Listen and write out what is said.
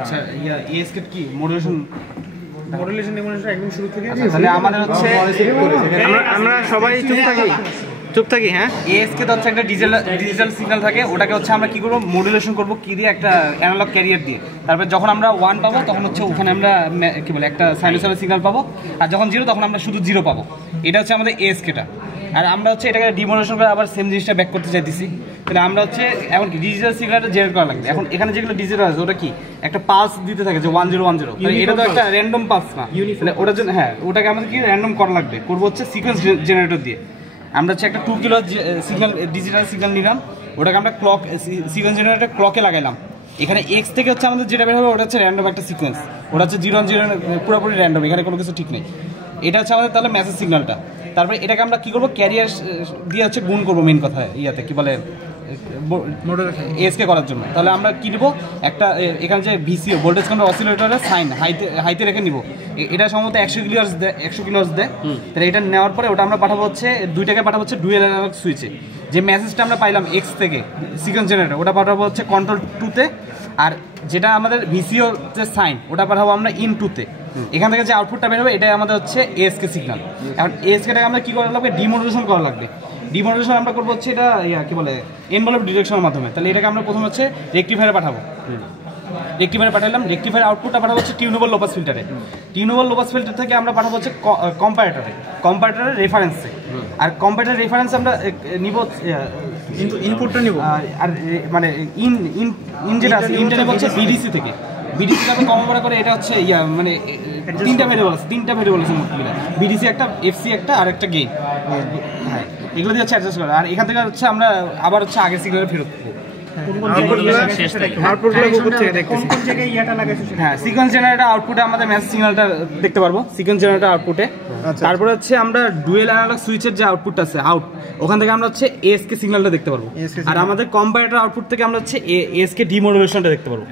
আচ্ছা এএসকে কি মডুলেশন একদম শুরু থেকে তাহলে আমাদের হচ্ছে আমরা সবাই চুপ থাকি হ্যাঁ। এএসকে তো হচ্ছে একটা ডিজিটাল সিগন্যাল থাকে, ওটাকে হচ্ছে আমরা কি করবো মডুলেশন করবো কি দিয়ে, একটা অ্যানালগ ক্যারিয়ার দিয়ে। তারপর যখন আমরা 1 পাবো তখন হচ্ছে ওখানে আমরা কি বলে একটা সাইনোসয়েডাল সিগন্যাল পাবো, আর যখন 0 তখন আমরা শুধু 0 পাবো। এটা হচ্ছে আমাদের এএসকেটা। আর আমরা হচ্ছে এটাকে ডিমডুলেশন করে আবার সেম জিনিসটা ব্যাক করতে চাইতেছি। তাহলে আমরা হচ্ছে এখন কি ডিজিটাল সিগন্যালটা জেনারেট করা লাগবে। এখন এখানে যেগুলো ডিজিটাল আছে ওটা কি একটা পালস দিতে থাকে যে 1010, এটা তো একটা র্যান্ডম পালস না, ওটার জন্য হ্যাঁ ওটাকে আমাদের কি র্যান্ডম করা লাগবে, করবো হচ্ছে সিকোয়েন্স জেনারেটর দিয়ে। আমরা হচ্ছে একটা 2 কিলো সিগন্যাল ডিজিটাল সিগন্যাল নিলাম, ওটাকে আমরা ক্লক সিকোয়েন্স জেনারেটর ক্লকে লাগাইলাম। এখানে এক্স থেকে হচ্ছে আমাদের যেটা বের হবে ওটা হচ্ছে র্যান্ডম একটা সিকোয়েন্স, ওটা হচ্ছে 0 1 0 পুরোপুরি র্যান্ডম, এখানে কোনো কিছু ঠিক নেই। এটা হচ্ছে আমাদের তাহলে মেসেজ সিগন্যালটা। তারপরে এটাকে আমরা কী করবো ক্যারিয়ার দিয়ে হচ্ছে গুণ করবো মেন কথা ইয়াতে কি বলে এসকে করার জন্য। তাহলে আমরা কী নেবো একটা এখানে যে ভিসিও ভোল্টেজ কন্ট্রোল অসিলেটরের সাইন হাইতে রেখে নিব, এটা সম্ভবত 100 কিলোহার্টজ দেয়। তাহলে এটা নেওয়ার পরে ওটা আমরা পাঠাবো হচ্ছে দুইটাকে পাঠাবো হচ্ছে ডুয়েল অ্যানালগ সুইচে। যে মেসেজটা আমরা পাইলাম এক্স থেকে সিকোয়েন্স জেনারেটর ওটা পাঠাবো হচ্ছে কন্ট্রোল 2-তে, আর যেটা আমাদের ভিসিও যে সাইন ওটা পাঠাবো আমরা ইন 2-তে। এখান থেকে যে আউটপুটটা বের হবে এটাই আমাদের হচ্ছে এএসকে সিগন্যাল। এখন এএসকেটাকে আমরা কী করা লাগবে ডিমডুলেশন করা লাগবে। ডিমডুলেশন আমরা করবো হচ্ছে এটা কি বলে এনভেলপ ডিরেকশনের মাধ্যমে। তাহলে এটাকে আমরা প্রথমে হচ্ছে রেকটিফায়ারে পাঠাবো, রেকটিফায়ারে পাঠালাম, রেকটিফায়ার আউটপুটটা পাঠাবো হচ্ছে টিউনেবল লোপাস ফিল্টারে, টিউনেবল লোপাস ফিল্টার থেকে আমরা পাঠাবো হচ্ছে কম্পারেটরের রেফারেন্সে। আর কম্পারেটর রেফারেন্স আমরা নিব ইনপুটটা নিব, আর মানে ইন যেটা আছে ইনটা নেব হচ্ছে বিডিসি থেকে। বিডিসিটা আমরা কম্পারেট করে এটা হচ্ছে মানে তিনটা ভেরিয়েবল আছে মোটগুলো, বিডিসি একটা, এফসি একটা, আর একটা গেইন। হ্যাঁ এগুলো দিয়ে হচ্ছে অ্যাডজাস্ট করে। আর এখান থেকে হচ্ছে আমরা আবার হচ্ছে আগের সিগন্যালে ফেরত দেবো। হ্যাঁ সিকোয়েন্স জেনারেটর আউটপুটে আমাদের মেসেজ সিগন্যালটা দেখতে পারবো সিকোয়েন্স জেনারেটর আউটপুটে। তারপরে হচ্ছে আমরা ডুয়েল অ্যানালগ সুইচের যে আউটপুটটা আছে ওখান থেকে আমরা হচ্ছে এএসকে সিগন্যালটা দেখতে পারবো। আর আমাদের কম্পারেটর আউটপুট থেকে আমরা হচ্ছে এএসকে ডিমডুলেশনটা দেখতে পারবো।